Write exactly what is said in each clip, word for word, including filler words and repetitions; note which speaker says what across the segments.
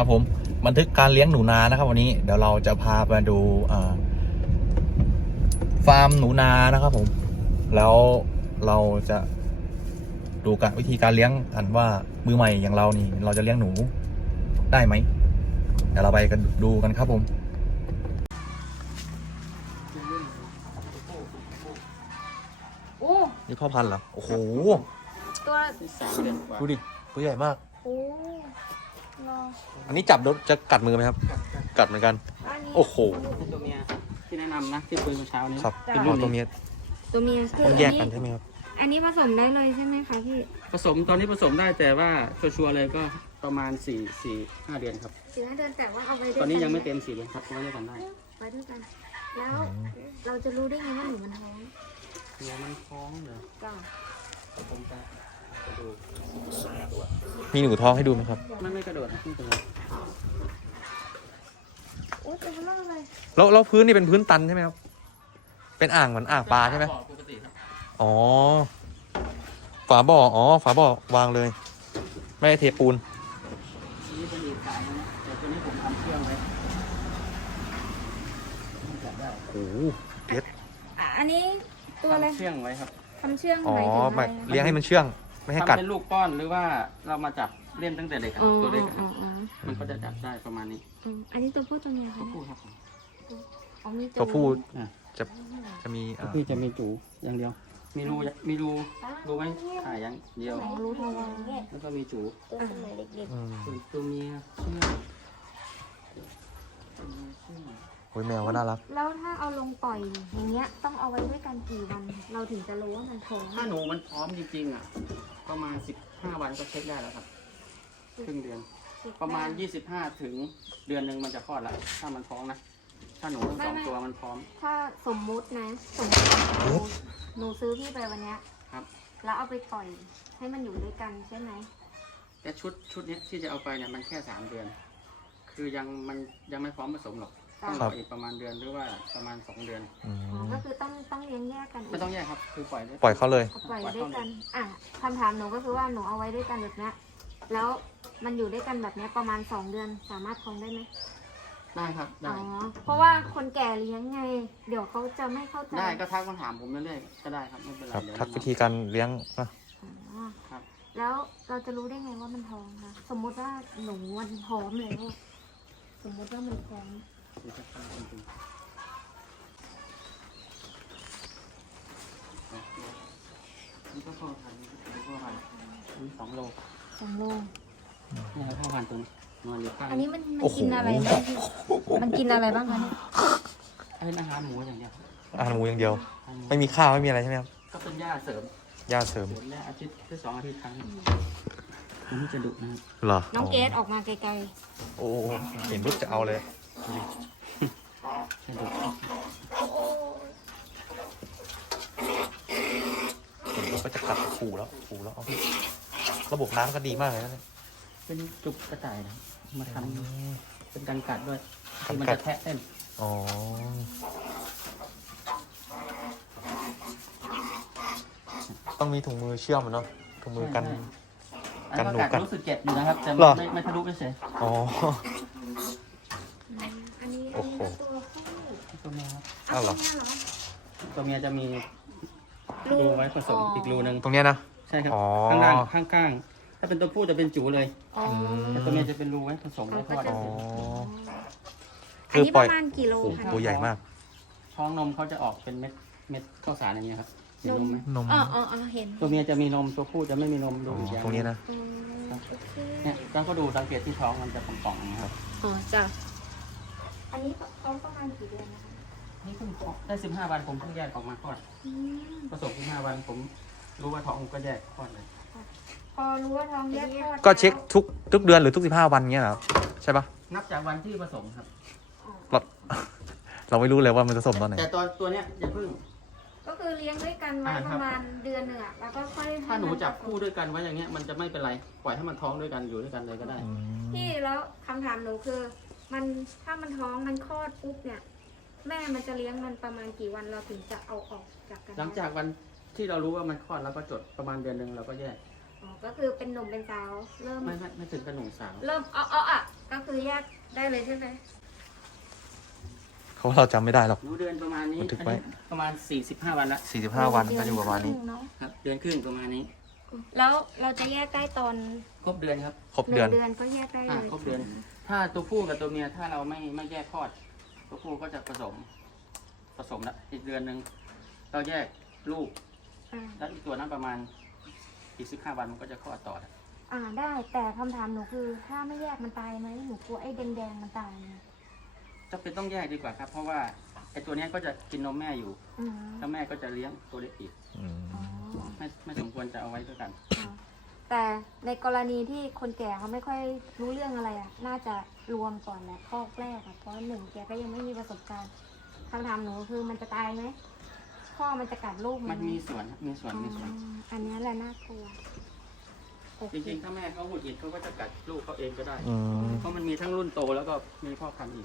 Speaker 1: ครับผมบันทึกการเลี้ยงหนูนานะครับวันนี้เดี๋ยวเราจะพาไปดูฟาร์มหนูนานะครับผมแล้วเราจะดูกันวิธีการเลี้ยงกันว่ามือใหม่อย่างเรานี่เราจะเลี้ยงหนูได้ไหมเดี๋ยวเราไปกันดูกันครับผม
Speaker 2: โอ้
Speaker 1: นี่พ่อพันธุ์เหรอโอ้โห
Speaker 2: ตัว
Speaker 1: ดูดิตัวใหญ่มาก
Speaker 2: โอ้รอ
Speaker 1: อันนี้จับแล้วจะกัดมือไหมครับกัดเหมือนกัน
Speaker 2: อันนี้
Speaker 1: โอ้โห
Speaker 3: ตัวเมียที่แนะนำนะที่คุยเมื่อเช้านี้
Speaker 1: ครับ
Speaker 2: จ้ะ
Speaker 1: เป็นตัวเมีย
Speaker 2: ตัวเมียคือ
Speaker 1: ต้อง
Speaker 2: อัน
Speaker 1: แยก
Speaker 2: นี้
Speaker 1: กันใช่ไหมครับ
Speaker 2: อันนี้ผสมได้เลยใช่ไหมคะพี่
Speaker 3: ผสมตอนนี้ผสมได้แต่ว่าชัวร์ๆเลยก็ประมาณ4 4 5เดือนครับ
Speaker 2: สี่ห้าเดือนแต่ว่าเอาไว้ด้วย
Speaker 3: ตอนนี้ยังไม่เต็มสี่เดือนครับไว้ด้วยกันได้
Speaker 2: ไว้ด้วยกัน แล้วเราจะรู้ได้ไงว่าหนูมันท้อง
Speaker 3: หัวมันท้องเหรอ
Speaker 2: จ้า
Speaker 3: ผมจะไปดู
Speaker 1: มีหนูท้องให้ดูไหมครับ
Speaker 3: ไม่ไม่กระโดดนะไม่เป็นไร
Speaker 2: โอ้เป็นเรื่องอะไร
Speaker 1: แล้วแล้วพื้นนี่เป็นพื้นตันใช่ไหมครับเป็นอ่างเหมือนอ่างปลาใช่ไหม
Speaker 3: ปกติครับ
Speaker 1: อ๋อฝาบ่ออ๋อฝาบ่อวางเลย ไม่ได้เทปูน
Speaker 3: อันนี้เป็นอีกสายนึงนะแต่ตัวนี้ผมทำเครื่องไว้จับได้
Speaker 1: โอ้โหเก็ด
Speaker 2: อ่ะอันนี้ตัวอะไร
Speaker 3: ทำเครื่องไว้ครับ
Speaker 2: ทำเชื่อง
Speaker 1: อ๋อ
Speaker 2: หมายถึง
Speaker 1: แบบ
Speaker 2: อะไร
Speaker 1: เลี้ยงให้มันเชื่อง ไม่ให้
Speaker 3: ทำ
Speaker 1: กัด
Speaker 3: เป็นลูกป้อนหรือว่าเรามาจับเล่นตั้งแต่เด็กอะ
Speaker 2: อ๋อ
Speaker 3: ตัวเล็ก
Speaker 2: อ๋อ
Speaker 3: อะ
Speaker 2: อ๋อ
Speaker 3: มันก็จะจับได้ประมาณนี้
Speaker 2: อืมอันนี้ตัวผู้ตัวเมีย
Speaker 3: ตั
Speaker 2: คะ
Speaker 3: วผู้ครับ
Speaker 2: อ๋อมี
Speaker 1: ตัวผู้
Speaker 3: อ่ะ
Speaker 1: จะจะมี
Speaker 3: ตัว
Speaker 1: อ่า
Speaker 3: พี่จะมีจูอย่างเดียว มีรูมีรูรูไว้ถ่ายอย่างเดียว
Speaker 2: รู้ทวาร
Speaker 3: แล้วก็มีจู
Speaker 2: ตัวสมัยเด็ก
Speaker 1: อืม
Speaker 3: ส่วนตัวเมียเชื่อ
Speaker 1: โอ้ยแมวก็น่ารัก
Speaker 2: ๆแล้วถ้าเอาลงปล่อยอย่างเงี้ยต้องเอาไว้ด้วยกันกี่วัน เราถึงจะรู้ว่ามันท้อง
Speaker 3: ถ้าหนูมันพร้อมจริงๆอ่ะประมาณสิบห้าวันก็เช็คได้แล้วครับครึ่งเดือน ประมาณยี่สิบห้าถึงเดือนหนึ่งมันจะคลอดแล้วถ้ามันท้องนะถ้าหนูทั้งสองตัวมันพร้อม
Speaker 2: ถ้าสมมุตินะสมมติหนูหนูซื้อพี่ไปวันเนี้ย
Speaker 3: ครับ
Speaker 2: แล้วเอาไปปล่อยให้มันอยู่ด้วยกันใช่ไหม
Speaker 3: แต่ชุดชุดเนี้ยที่จะเอาไปเนี่ยมันแค่สามเดือน คือยังมันยังไม่พร้อมผสมหรอกต้องรออีกประมาณเดือนหรือว่าประมาณสองเดือน
Speaker 1: อื
Speaker 2: อ๋อ
Speaker 1: ม
Speaker 2: ก็คือต้องต้องเลี้ยงแยกกัน
Speaker 3: ไม่ต้องแยกครับ คือปล่อยได้
Speaker 1: ปล่อยเขาเลย
Speaker 2: เอาปล่อยด้วยกัน อ่ะคำถามหนูก็คือว่าหนูเอาไว้ด้วยกันแบบเนี้ยแล้วมันอยู่ด้วยกันแบบเนี้ยประมาณสองเดือนสามารถท้องได้ไหม
Speaker 3: ได้ครับ
Speaker 2: อ๋
Speaker 3: ได้
Speaker 2: อ เพราะว่าคนแก่เลี้ยงไง เดี๋ยวเขาจะไม่เข้าใจ
Speaker 3: ได้ก็ทักมาถามผมเรื่อยๆก็ได้ครับไม่เป็นไร
Speaker 1: ครับ
Speaker 3: เดี๋ยว
Speaker 1: ทักวิธีการเลี้ยงนะ
Speaker 2: อ๋อ
Speaker 3: ครับ
Speaker 2: แล้วเราจะรู้ได้ไงว่ามันท้องคะสมมุติว่าหนูมันพร้อมแล้วสมมุติว่ามันพร้อม
Speaker 3: เดี๋ยวจะทำจริงๆนี่ก็พ่อพันธุ์นี่ก็พ่อพันธุ์นี่สองโล
Speaker 2: สองโล
Speaker 3: นี่ครับพ่อพันธุ์ตัวนี้นอนอยู่ข้าง
Speaker 2: อันนี้มันมันกินอะไรบ้างพี่มันกินอะไรบ้างคะเนี่ย
Speaker 3: อันนี้อาหารหมูอย่างเดียว
Speaker 1: อาหารหมูอย่างเดียว
Speaker 3: อาหารหมู
Speaker 1: ไม่มีข้าวไม่มีอะไรใช่ไหมครับ
Speaker 3: ก็เป็นหญ้าเสริม
Speaker 1: หญ้าเสริม
Speaker 3: เสริมหญ้าอาทิตย์ที่สองอาทิตย์ครั้งมันนี่จะดุนะครับ
Speaker 1: เหรอ
Speaker 2: น้องเกดออกมาไกล
Speaker 1: โอ้โหเห็นปุ๊บจะเอาเลย
Speaker 3: จะดุ
Speaker 1: เห็นปุ๊บก็จะกัดขู่แล้วขู่แล้วเอาระบบน้ำก็ดีมากเลยนะเนี่ย
Speaker 3: เป็นจุกกระต่ายนะมาทำเป็นการกัดด้วย
Speaker 1: กั
Speaker 3: ที่
Speaker 1: ด
Speaker 3: มัน
Speaker 1: กัด
Speaker 3: จะแทะเส้น
Speaker 1: อ๋อต้องมีถุงมือเชื่อมอะเนาะถุงมือกัน
Speaker 3: อัน
Speaker 1: กัน
Speaker 3: นี้
Speaker 1: หนู
Speaker 3: ก็
Speaker 1: กั
Speaker 3: กั
Speaker 1: ด
Speaker 3: ดรู้สึกเจ็บอยู่นะครับแต่
Speaker 1: เหรอ
Speaker 3: ไม่ไม่ทะลุเฉย
Speaker 1: อ๋อ
Speaker 2: ๆอืมอันนี้
Speaker 1: โอ้
Speaker 2: อัน
Speaker 1: โห
Speaker 2: นี้ตัวผู้
Speaker 3: ตัวเมียครับ
Speaker 1: อ้าวเหรอ
Speaker 2: เนี่ยเหรอ
Speaker 3: ตัวเมียจะมีรูไว้ผสมอีกรูหนึ่ง
Speaker 1: ตรงเนี้ยนะ
Speaker 3: ใช่ครับ
Speaker 1: อ๋อ
Speaker 3: ข้างล่างข้างๆถ้าเป็นตัวผู้จะเป็นจูเลย
Speaker 2: อ๋อ
Speaker 3: แต่ตัวเมียจะเป็นรูไว้ผสมไว้ทอด
Speaker 1: อ๋อ
Speaker 2: อันนี้ประมาณกี่โล
Speaker 1: โอ้โห
Speaker 2: คะ
Speaker 1: ตัวใหญ่มาก
Speaker 3: ท้องนมเขาจะออกเป็นเม็ดเม็ดข้าวสารอย่างเงี้ยครับมีนมไหม
Speaker 1: นม
Speaker 2: อ๋ออ๋ออ๋อเห็น
Speaker 3: ตัวเมียจะมีนมตัวผู้จะไม่มีนมดู
Speaker 1: อ๋อ
Speaker 3: อีกอย่าง
Speaker 1: ตรงนี้นะ
Speaker 2: อืมโอเค
Speaker 3: เนี่ยเราก็ดูสังเกตที่ท้องมันจะป่องๆอย่างเงี้ยครับ
Speaker 2: อ๋อจ้ะอันนี้เขาประมาณกี่เดือนนะคะ
Speaker 3: นี่เพิ่งได้สิบห้าวันผมเพิ่งแยกออกมาคลอด
Speaker 2: อืม
Speaker 3: ผสมสิบห้าวันผมรู้ว่าท้องผมก็แยกคลอดเลย
Speaker 2: พอรู้ว่าท้องแยกคลอด
Speaker 1: ก็เช็คทุกทุกเดือนหรือทุกสิบห้าวันเงี้ยเหรอใช่ปะ
Speaker 3: นับจากวันที่ผสมครับ
Speaker 1: เราเราไม่รู้เลยว่ามันจะผสมตอนไหน
Speaker 3: แต่ตอนตัวเนี้ยอย่าเพิ่ง
Speaker 2: ก็คือเลี้ยงด้วยกันไว้
Speaker 3: อ่า
Speaker 2: ป
Speaker 3: ครับ
Speaker 2: ระมาณเดือนหนึ่งอะแล้วก็ค่อย
Speaker 3: ถ้าหนูจับคู่ด้วยกันไว้อย่างเงี้ยมันจะไม่เป็นไรปล่อยให้มันท้องด้วยกันอยู่ด้วยกันเลยก็ได้
Speaker 1: อืม
Speaker 2: พี่แล้วคำถามหนูคือ มันถ้ามันท้องมันคลอดปุ๊บเนี่ย แม่มันจะเลี้ยงมันประมาณกี่วันเราถึงจะเอาออกจากกัน
Speaker 3: หลังจากวันที่เรารู้ว่ามันคลอดแล้วก็จดประมาณเดือนหนึ่งเราก็แยก
Speaker 2: อ๋อก็คือเป็นหนุ่มเป็นสาวเริ่ม
Speaker 3: ไม่ไม่ไม่ถึงกระหนุ่งสาว
Speaker 2: เริ่มเอาเอาอ่ะก็คือแยกได้เลยใช่ไหม
Speaker 1: เขาเราจำไม่ได้หรอก
Speaker 3: หนูเดือนประมาณนี้
Speaker 1: บันทึกไว้
Speaker 3: อันนี้ประมาณสี่สิบห้าวันละ
Speaker 1: สี่สิบห้าวันก็อยู่ประมาณนี้
Speaker 2: เนอะ
Speaker 3: ครับ เดือนครึ่งประมาณนี้
Speaker 2: แล้วเราจะแยกได้ตอน
Speaker 3: ครบเดือนครับ
Speaker 1: ครบ
Speaker 2: หนึ่
Speaker 1: เดือน
Speaker 2: งเดือนก็แยกได้เล
Speaker 3: อ่าย ครบเดือน ถ้าตัวผู้กับตัวเมียถ้าเราไม่ไม่แยกคลอด ตัวผู้ก็จะผสม ผสมละอีกเดือนหนึ่งเราแยกลูก
Speaker 2: อ่า
Speaker 3: แล้วอีกตัวนั้นประมาณอีกสิบห้าวันมันก็จะคลอดต่อ
Speaker 2: อ่าได้แต่คำถามหนูคือ ถ้าไม่แยกมันตายไหมหนูกลัวไอ้แดงๆมันตายไง
Speaker 3: จะเป็นต้องแยกดีกว่าครับ เพราะว่าไอ้ตัวเนี้ยก็จะกินนมแม่อยู่
Speaker 2: อืม
Speaker 3: แล้วแม่ก็จะเลี้ยงตัวเล็กอีก
Speaker 1: อืม
Speaker 2: อ๋อ
Speaker 3: ไม่ไม่สมควรจะเอาไว้ด้วยกัน
Speaker 2: ค่ะแต่ในกรณีที่คนแก่เขาไม่ค่อยรู้เรื่องอะไรอ่ะ น่าจะรวมก่อนแหละข้อแรกอ่ะเพราะหนึ่งแกก็ยังไม่มีประสบการณ์คำถามหนูคือมันจะตายไหมข้อมันจะกัดลูกไห
Speaker 3: มันมีส่วนครับมีส่วน
Speaker 2: อ๋อ
Speaker 3: มีส่วน
Speaker 2: อันนี้แหละน่ากลัวโอ
Speaker 3: จ
Speaker 2: เค
Speaker 3: ริงๆ ถ้าแม่เขาหงุดหงิดเขาก็จะกัดลูกเขาเองก็ได้
Speaker 1: อืม
Speaker 3: เพราะมันมีทั้งรุ่นโตแล้วก็มีพ่อพันธุ์อีก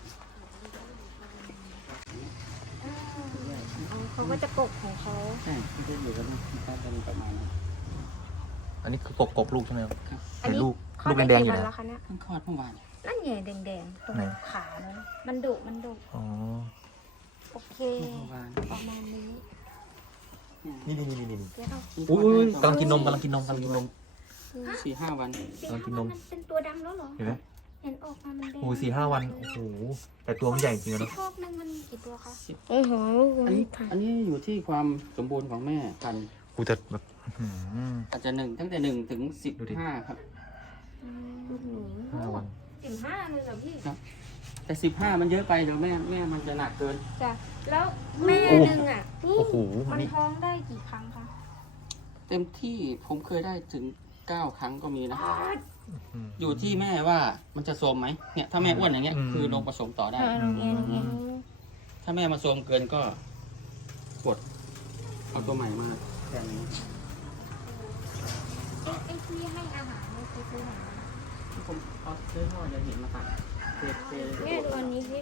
Speaker 2: อ่าอ๋อเขาก็จะกกของเขา
Speaker 3: ใช่ที่ได้อยู่กันนะก็จะมีประมาณนั้น
Speaker 1: อันนี้คือกบกบลูกใช่ไหมครับ
Speaker 3: ครับ
Speaker 2: อันนี้
Speaker 1: ลูก
Speaker 2: คลอ
Speaker 1: ลู
Speaker 2: ด
Speaker 1: ก
Speaker 2: ได้
Speaker 1: แดงๆ
Speaker 2: กี่
Speaker 1: อยู่
Speaker 2: วัน
Speaker 1: นะ
Speaker 2: แล้วคะเนี่ย
Speaker 3: เพิ่งคลอดเมื่อวาน
Speaker 2: นั่นไงแดงๆตรง
Speaker 1: ไหน
Speaker 2: ขาเนาะมันดุมันดุ
Speaker 1: อ๋อ
Speaker 2: โอเค
Speaker 3: เมื่อวาน
Speaker 2: ประมาณนี้
Speaker 1: นี่นี่นี่นี่
Speaker 2: เดี๋ยวเรา
Speaker 1: อุ้ยกำลังกินนมกำลังกินนมกำลังกินนม
Speaker 3: สี่ห้าวัน
Speaker 2: สี่
Speaker 1: ลองกินนม
Speaker 2: มันเป็นตัวดำแล้วเหรอ
Speaker 1: เห็นไหม
Speaker 2: เห็นออกมามันแดง
Speaker 1: โอ้ยสี่ห้าวัน โอ้โห แต่ตัวมันใหญ่จริงๆนะ
Speaker 2: คอกนึงมันกี่ตัวคะ
Speaker 3: สิบ
Speaker 2: โอ้โห
Speaker 3: อันนี้อันนี้อยู่ที่ความสมบูรณ์ของแม่พันธุ์
Speaker 1: กูจะแบบอื้อหือ
Speaker 3: อาจจะหนึ่งตั้งแต่หนึ่งถึงสิบ
Speaker 1: ดูดิ
Speaker 3: ห้าครับ
Speaker 2: ลูกหนู
Speaker 1: ห้าวัน
Speaker 2: สิบห้าเลยเหรอพี่
Speaker 3: แต่สิบห้ามันเยอะไปเดี๋ยวแม่แม่มันจะหนักเกิน
Speaker 2: จ้ะแล้วแม่หนึ่งอ่ะ
Speaker 1: โอ้โห
Speaker 2: มัน
Speaker 1: นี่
Speaker 2: ท้องได้กี่ครั้งคะ
Speaker 3: เต็มที่ผมเคยได้ถึงเก้าครั้งก็มีนะ
Speaker 1: อืม
Speaker 3: อยู่ที่แม่ว่ามันจะโทรมไหมเนี่ยถ้าแม่อ้วนอย่างเงี้ย
Speaker 1: อืม
Speaker 3: คือลงผสมต่อได้
Speaker 2: เออน้องเอ็นน้องเอ็น
Speaker 3: ถ้าแม่มาโทรมเกินก็กดเอาตัวใหม่มาแทนนี้
Speaker 2: เอ๊ะไอ้ที่ให้อาหารเนี่ยคือซื้อไหน
Speaker 3: ผมเอาซื้อห่อจะเห็นมาตัดเทเท
Speaker 2: เนี่ยดูอันนี้สิ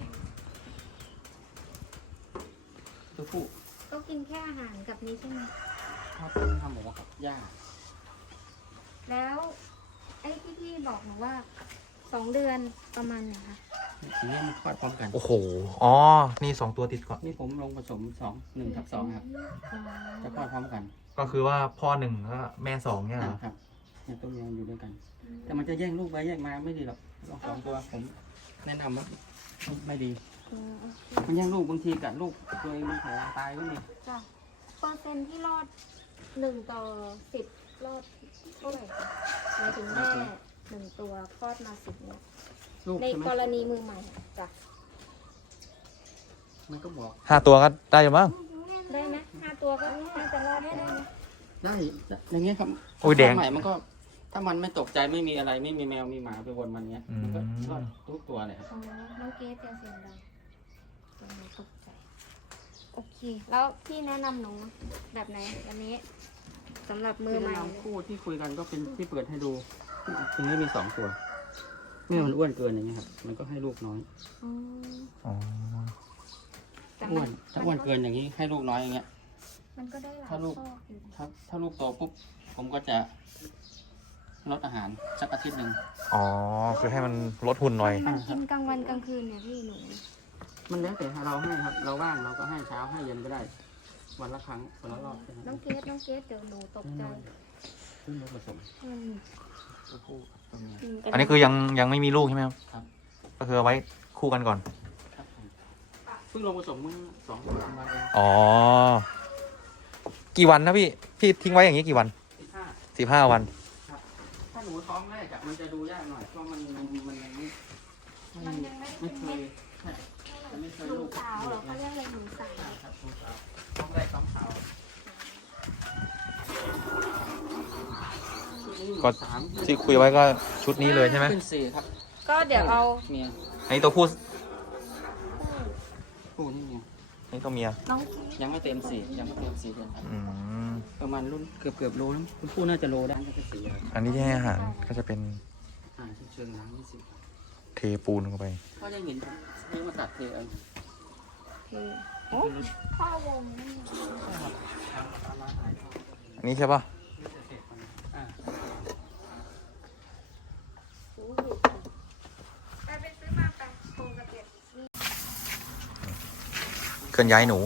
Speaker 3: ตัวผู้
Speaker 2: ก็กินแค่อาหารกับนี้ใช่ไหม
Speaker 3: ชอบเป็นทำหมูกับย่า
Speaker 2: แล้วไอ้ที่พี่บอกหนูว่าสองเดือนประมาณไหนคะ
Speaker 3: ทีนี้มันคลอดพร้อมกัน
Speaker 1: โอ้โห อ๋อ นี่สองตัวติดก่อน
Speaker 3: นี่ผมลงผสมสองหนึ่งทับสองครับ
Speaker 2: อ๋อ
Speaker 3: จะคลอดพร้อมกัน
Speaker 1: ก็คือว่าพ่อหนึ่งแล้วก็แม่สองเนี่ยเหรอ
Speaker 3: ครับเนี่ยตัวเมียอยู่ด้วยกัน แต่มันจะแย่งลูกไปแย่งมาไม่ดีหรอกลองสองตัวผมแนะนำว่าไม่ดี
Speaker 2: อืมโอเค
Speaker 3: มันแย่งลูกบางทีกัดลูกตัวเองมันแผลตายก็มี
Speaker 2: จ้ะเปอร์เซ็นต์ที่รอดหนึ่งต่อสิบรอดเท่าไหร่คะหมายถึงแม่หนึ่งตัวคลอดมาสิบเนี่ย
Speaker 3: ลูก
Speaker 2: ใน
Speaker 3: ใช่ไหม
Speaker 2: กรณีมือใหม่จ้ะ
Speaker 3: มันก็บอก
Speaker 1: ห้าตัวก็ได้อยู่มั้ง
Speaker 2: ได้ไหมห้าตัวก็น่าจะรอดได้ไหม
Speaker 3: ได้อย่างเงี้ยครับ
Speaker 1: โอ้ยแดง
Speaker 3: ใหม่มันก็ ถ้ามันไม่ตกใจไม่มีอะไรไม่มีแมวมีหมาไปวนมันเงี้ย
Speaker 1: อืม
Speaker 3: มันก็รอดทุกตัวเลยครับ
Speaker 2: อ๋อน้องเกสจะเสียงดังเสียงหนูตกใจโอเค แล้วพี่แนะนำหนูแบบไหนวันนี้สำหรับมือ
Speaker 3: ที่
Speaker 2: ให
Speaker 3: แนะ
Speaker 2: ม่
Speaker 3: นำคู่ที่คุยกันก็เป็นที่เปิดให้ดูตรงนี้มีสองตัวแม่มันอ้วนเกินอย่างเงี้ยครับมันก็ให้ลูกน้อย
Speaker 2: อืม
Speaker 1: อ๋อ
Speaker 2: แต่
Speaker 3: อ้
Speaker 2: มั
Speaker 3: วนถ้าอ้วนเกินอย่างนี้ให้ลูกน้อยอย่างเงี้ย
Speaker 2: มันก็ได้หลาย
Speaker 3: ถ้าลูก
Speaker 2: ข้ออยู่
Speaker 3: ถ้าถ้าลูกโตปุ๊บผมก็จะลดอาหารสักอาทิตย์หนึ่ง
Speaker 1: อ๋อ คือให้มันลดหุ่นหน่อย
Speaker 2: มันกินกลางวันกลางคืนเนี่ยพี่หนู
Speaker 3: มันแล้วแต่เราให้ครับ เราว่างเราก็ให้เช้าให้เย็นก็ได้ วันละครั้งวันละรอบแค่นั้น
Speaker 2: น้องเกสน้องเกสเดี๋ยวหนูตกใจ
Speaker 3: ขึ้นรถผสม
Speaker 2: อืม
Speaker 3: ตัวผู้กับตัวเมีย
Speaker 2: ม
Speaker 1: อันนี้คือยังยังไม่มีลูกใช่ไหมครับ
Speaker 3: ครับ
Speaker 1: ก็คือเอาไว้คู่กันก่อน
Speaker 3: ครับผมเพิ่งลงผสมเมื่อสองวันมาเอง
Speaker 1: อ๋อ กี่วันนะพี่ พี่ทิ้งไว้อย่างนี้กี่วัน
Speaker 3: สิบห้า
Speaker 1: สิบห้าวัน
Speaker 3: ถ้าหนูท้องแรกอะมันจะดูยากหน่อยเพราะมันมันมันยังไม่
Speaker 2: มันยังไม่ได้
Speaker 3: ไม่
Speaker 2: เป็น
Speaker 3: เค
Speaker 2: เม็
Speaker 3: ย
Speaker 2: ด
Speaker 3: ใช่มันไม่เคย
Speaker 2: หนู
Speaker 3: ลูก
Speaker 2: สาวเหรอเขาเรียกอะไรหนูสาว
Speaker 3: ครับลูกสาวท้องแรกท้องสาว
Speaker 1: ก็
Speaker 3: สาม
Speaker 1: ที่คุยไว้ก็ชุดนี้เลยใช่ไหม
Speaker 3: ขึ้นสี่ครับ
Speaker 2: ก็เดี๋ยวเอา
Speaker 3: เมีย
Speaker 1: อันนี้ตัวผู้
Speaker 3: ผู้นี่เมีย
Speaker 1: อันนี้ตัวเมีย
Speaker 2: น้อง
Speaker 3: ยังไม่เต็มสี่ยังไม่เต็มสี่เดือนครับ
Speaker 1: อืม
Speaker 3: ประมาณรุ่นเกือบเกือบโลนะคุณผู้น่าจะโลได้ก็จะสี่ครับ
Speaker 1: อันนี้ที่ให้อาหารก็จะเป็น
Speaker 3: อ่าเชิงล้างยี่สิบ
Speaker 1: เทปูนเข้าไป
Speaker 3: ก็ยังเห็นนี่มาตัดเทเอง
Speaker 2: โอเคโอ้พ่อวงนี่
Speaker 3: ใช่ครับตามตามร้านขายข้าว
Speaker 1: อันนี้ใช่ปะ
Speaker 3: นี่จะเสร็จมันอ่า
Speaker 2: โอ้โหไปไปซื้อ
Speaker 1: เคลื่อนย้ายหนู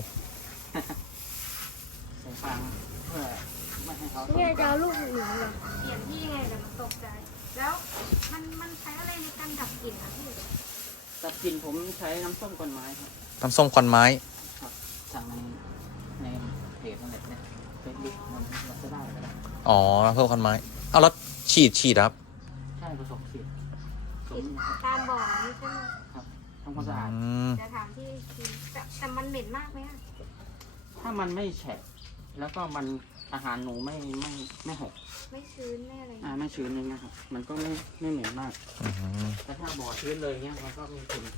Speaker 3: ใส่ฟางเพื่อไม่ให้เขา
Speaker 2: เนี่ยจะเอาลูกหนูเหรอเปลี่ยนที่ไงเดี๋ยวมันตกใจ แล้วมันมันใช้อะไรในการดับกลิ่นอะพี่
Speaker 3: ตัดกลิ่นผมใช้น้ำส้มกวนไม้ครับ
Speaker 1: น้ำส้มควันไม้
Speaker 3: ครับสั่งในในเพจนั่นแหละเนี่ยเฟซบุ๊กมันเราจะได้ก็ได้
Speaker 1: อ๋อ น้ำส้มควันไม้ เอาแล้วฉีดฉีดครับ
Speaker 3: ใช่ผสมฉีดผ
Speaker 2: กลิ่
Speaker 3: ส
Speaker 2: น
Speaker 3: มนะครับ
Speaker 2: ตามบ่อนี่ใช่ไหม
Speaker 3: ครับทำความสะอาด
Speaker 1: อืม
Speaker 2: จะถามที่ทีแต่แต่มันเหม็นมากไหมอะ
Speaker 3: ถ้ามันไม่แฉะแล้วก็มันอาหารหนูไม่ไม่ไม่หก
Speaker 2: ไม่ชื้นไม่อะไร
Speaker 3: อ่าไม่ชื้นเลยนะครับ มันก็ไม่ไม่เหม็นมาก
Speaker 1: อืม
Speaker 3: แต่ถ้าบ่อชื้นเลยเนี้ยมันก็มีกลิ่น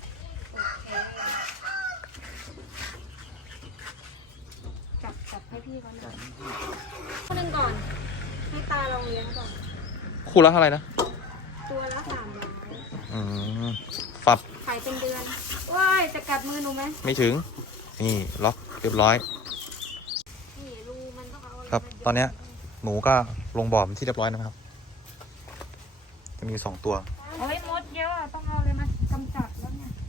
Speaker 2: จับจับให้พี่เขาหน่
Speaker 3: แบ
Speaker 2: อย
Speaker 3: บนี้
Speaker 2: คนหนึ่งก่อน ให้ตาลองเลี้ยงก่อน
Speaker 1: คู่ละเท่าไหร่นะ
Speaker 2: ตัวละสามร้อย
Speaker 1: อืมฝับ
Speaker 2: ขายเป็นเดือนว้ายจะกัดมือหนูไหม
Speaker 1: ไม่ถึง นี่ล็อกเรียบร้อย
Speaker 2: นี่รูมันต้องเอาะไ
Speaker 1: ครับ
Speaker 2: มา
Speaker 1: ตอนเนี้ยหนูก็ลงบ่อเป็นที่เรียบร้อยนะครับ จะมีสองตัว
Speaker 2: โอ้ยมดเยอะอะต้องเอาอะไรมากำจัดแล้วเนี่ย